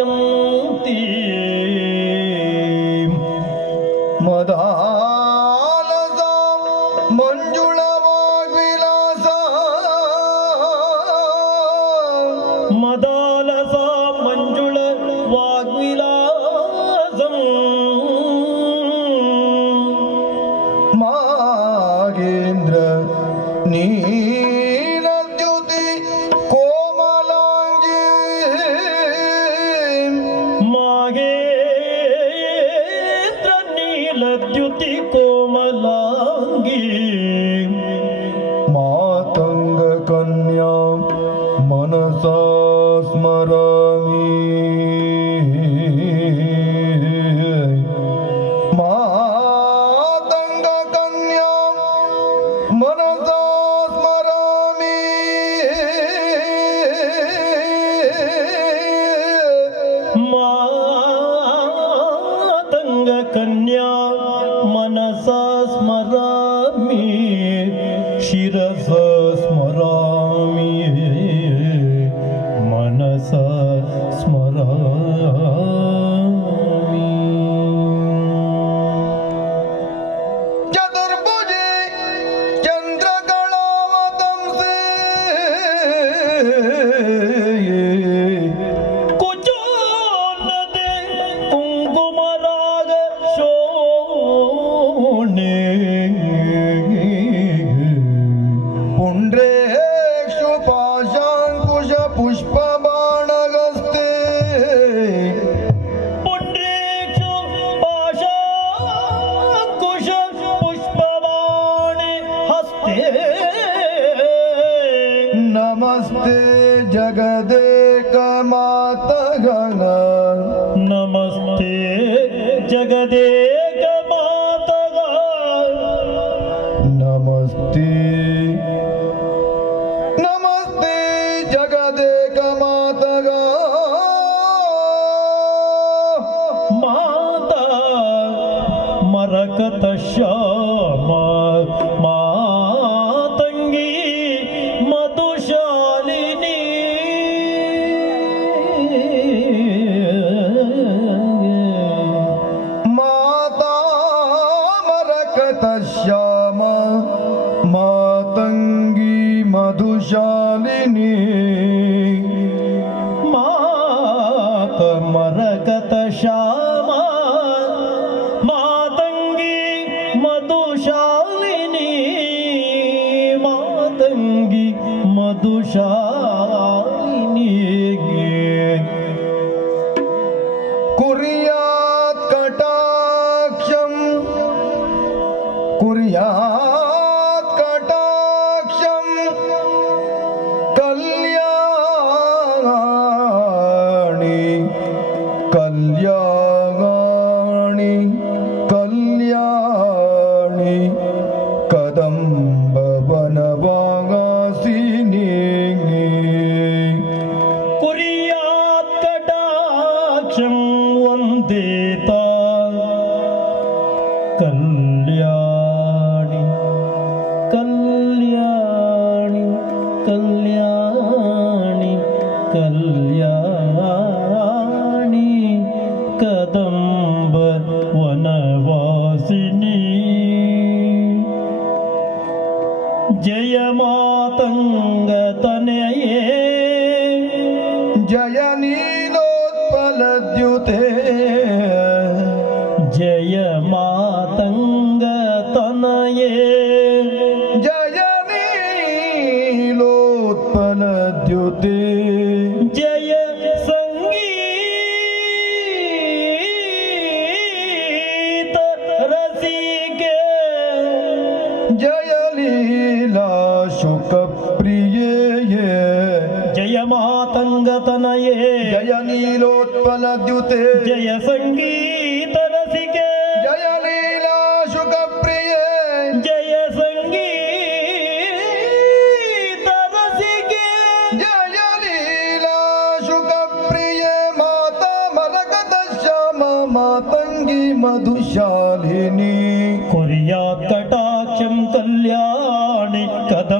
tiếng tìm mưa đó मनसा स्मरामि मनसा स्मरामि शिरस स्मरा मातगण नमस्ते जगदेक मातगण नमस्ते नमस्ते जगदेक मातगण माता मरकत शा ಮಧುಶಾಲಿನಿ ಮಾತ ಮರಕತ ಶಾಮ ಮಾತಂಗಿ ಮಧುಶಾಲಿನಿ ಮಾತಂಗಿ ಮಧುಶಾಲಿನಿ കല്യാണി കല്യാണി കദംബവനവാസിനി കുറിയാത്തടാക്ഷം വന്ദേത. കല്യാണി पतंग तनये जय नीलोत्पल द्युते जय मातंग तनये जय नीलोत्पलद्युते। जय संगीत रसिके। जय लीला तनये जय नीलोत्पलद्युते जय संगीत रसिके। जय नीलाशुकप्रिये जय संगीत रसिके। जय प्रिय माता मरकत श्याम मातंगी मधुशालिनी। कुरिया कटाक्षं कल्याणी कदम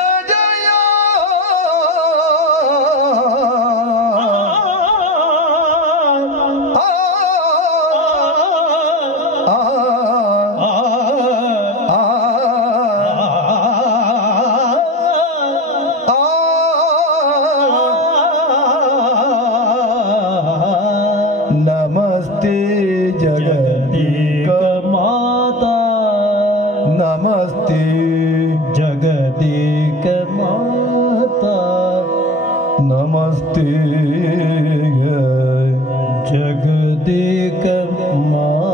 नमस्ते। जगदेकमाता। नमस्ते। जगदेकमा